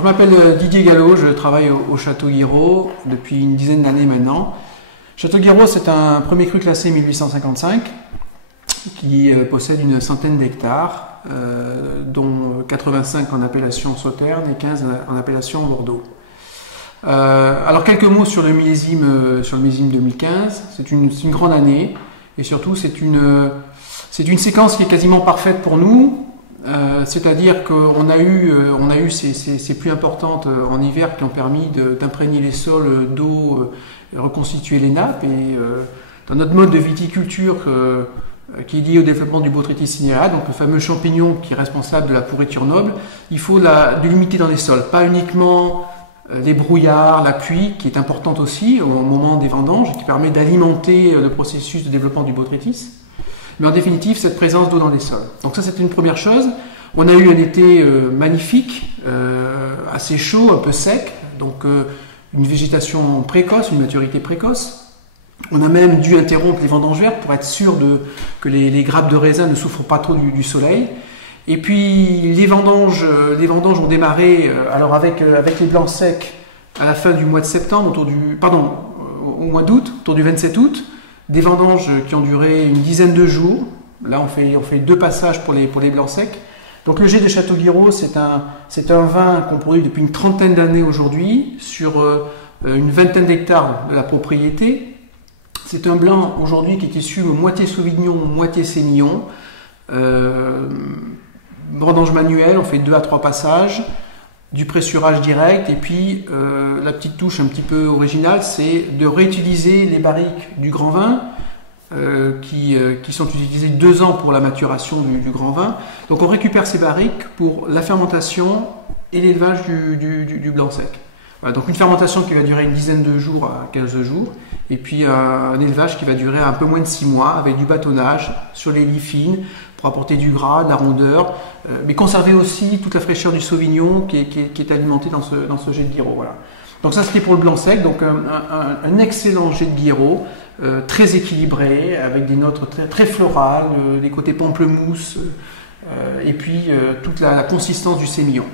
Je m'appelle Didier Gallo, je travaille au Château Guiraud depuis une dizaine d'années maintenant. Château Guiraud, c'est un premier cru classé 1855 qui possède une centaine d'hectares, dont 85 en appellation Sauterne et 15 en appellation Bordeaux. Alors quelques mots sur le millésime 2015. C'est une grande année et surtout c'est une séquence qui est quasiment parfaite pour nous. C'est-à-dire qu'on a eu ces pluies importantes en hiver qui ont permis d'imprégner les sols d'eau, reconstituer les nappes. Et dans notre mode de viticulture qui est lié au développement du Botrytis cinerea, donc le fameux champignon qui est responsable de la pourriture noble, il faut de l'humidité dans les sols, pas uniquement les brouillards, la pluie qui est importante aussi au moment des vendanges, qui permet d'alimenter le processus de développement du Botrytis. Mais en définitive, cette présence d'eau dans les sols. Donc ça, c'était une première chose. On a eu un été magnifique, assez chaud, un peu sec, donc une végétation précoce, une maturité précoce. On a même dû interrompre les vendanges vertes pour être sûr que les grappes de raisin ne souffrent pas trop du soleil. Et puis les vendanges ont démarré alors avec les blancs secs à la fin du mois de septembre, au mois d'août, autour du 27 août. Des vendanges qui ont duré une dizaine de jours. Là, on fait 2 passages pour les blancs secs. Donc le jet de Château Guiraud, c'est un vin qu'on produit depuis une trentaine d'années aujourd'hui sur une vingtaine d'hectares de la propriété. C'est un blanc aujourd'hui qui est issu moitié Sauvignon, moitié Sémillon. Vendange manuelle, on fait 2 à 3 passages. Du pressurage direct et puis la petite touche un petit peu originale, c'est de réutiliser les barriques du grand vin qui sont utilisées 2 ans pour la maturation du grand vin. Donc on récupère ces barriques pour la fermentation et l'élevage du blanc sec. Voilà, donc une fermentation qui va durer une dizaine de jours à 15 jours et puis un élevage qui va durer un peu moins de 6 mois avec du bâtonnage sur les lies fines pour apporter du gras, de la rondeur, mais conserver aussi toute la fraîcheur du Sauvignon qui est alimenté dans ce jet de Guiraud. Voilà. Donc ça c'était pour le blanc sec, donc un excellent jet de Guiraud, très équilibré, avec des notes très florales, des côtés pamplemousse, et puis toute la consistance du sémillon.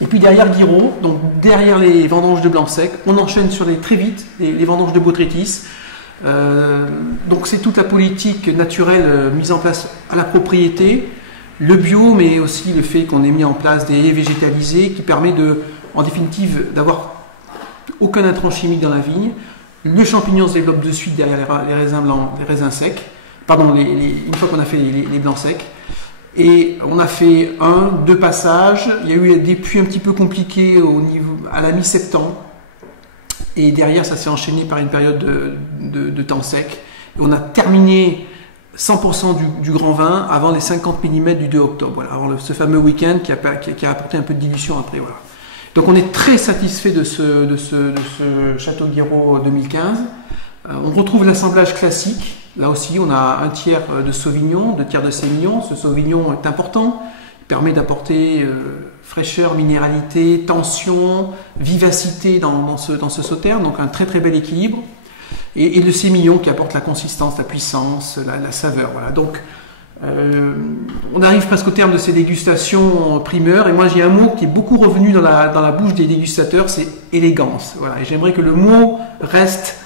Et puis derrière Guiraud, donc derrière les vendanges de blanc sec, on enchaîne très vite les vendanges de Botrytis. Donc c'est toute la politique naturelle mise en place à la propriété, le bio, mais aussi le fait qu'on ait mis en place des haies végétalisées qui permet en définitive d'avoir aucun intrant chimique dans la vigne. Le champignon se développe de suite derrière les raisins blancs, les raisins secs, une fois qu'on a fait les blancs secs. Et on a fait 2 passages. Il y a eu des pluies un petit peu compliquées à la mi-septembre. Et derrière, ça s'est enchaîné par une période de temps sec. Et on a terminé 100% du grand vin avant les 50 mm du 2 octobre. Voilà, avant ce fameux week-end qui a apporté un peu de dilution après. Voilà. Donc on est très satisfait de ce Château Guiraud 2015. On retrouve l'assemblage classique. Là aussi, on a 1 tiers de Sauvignon, 2 tiers de Sémillon. Ce Sauvignon est important. Il permet d'apporter fraîcheur, minéralité, tension, vivacité dans ce sauterne. Donc un très très bel équilibre. Et le Sémillon qui apporte la consistance, la puissance, la saveur. Voilà. Donc on arrive presque au terme de ces dégustations primeurs. Et moi j'ai un mot qui est beaucoup revenu dans la bouche des dégustateurs, c'est élégance. Voilà. Et j'aimerais que le mot reste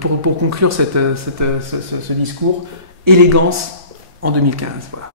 pour conclure ce discours, élégance en 2015. Voilà.